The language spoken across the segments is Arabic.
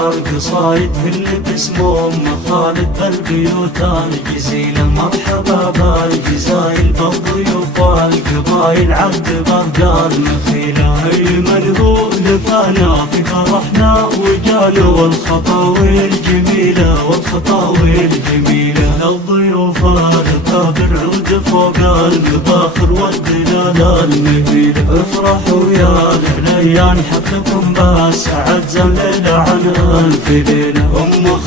والقصايد كل باسمهم خالد بالبيوت الجزيلة. مرحبا بالجزايل بالضيوف والقبايل عبد بردان مخيلة. من هو لفانا في فرحنا وجانا والخطاوي الجميلة والخطاوي الجميلة. الضيوف الركاب العود فوق المباخر والدلال المهيلة. افرحوا يا العليان حفلكم بسعد زليلة عن ألف ليلة.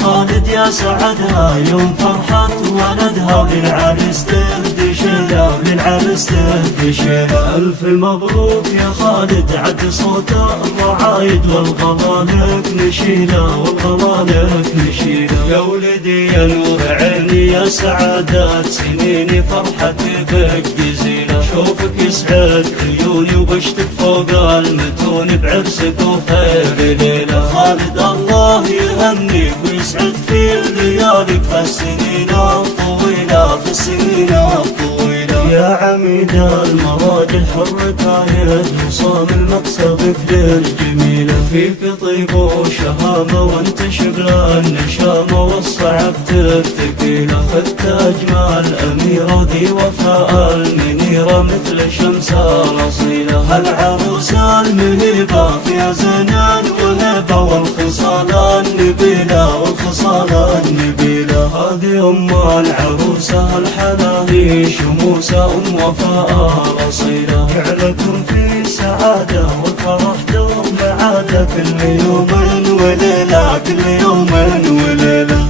خالد يا سعدها يوم فرحة ولدها وللعرس تهدي شيلة وللعرس تهدي شيلة. ألف مبروك يا خالد عد صوت الرعايد والغلا لك نشيلة والغلا لك نشيلة. يا ولدي يا نور عيني يا سعادة سنيني فرحتي بك جزيلة. شوفك يسعد عيوني وبشتك فوق المتون بعرسك وخير ليلة. خالد الله يهنيك ويسعد في لياليك في السنين الطويلة في السنين الطويلة. يا عميد المراجل حرك يد وصام المقصد الجميلة. فيك طيب وشهامة وانت شبل النشامة والصعب الثقيلة. خذت أجمل أميرة ذي وفاء المنيرة مثل شمس الأصيلة. هالعروسة المهيبة فيها زنان وهبة والخصال النبيلة والخصال النبيلة. هذه أم العروسة الحناني شموسة أم وفاء الأصيلة. جعلكم في سعادة والفرح دوم عادة كل يوم وليلة كل يوم وليلة.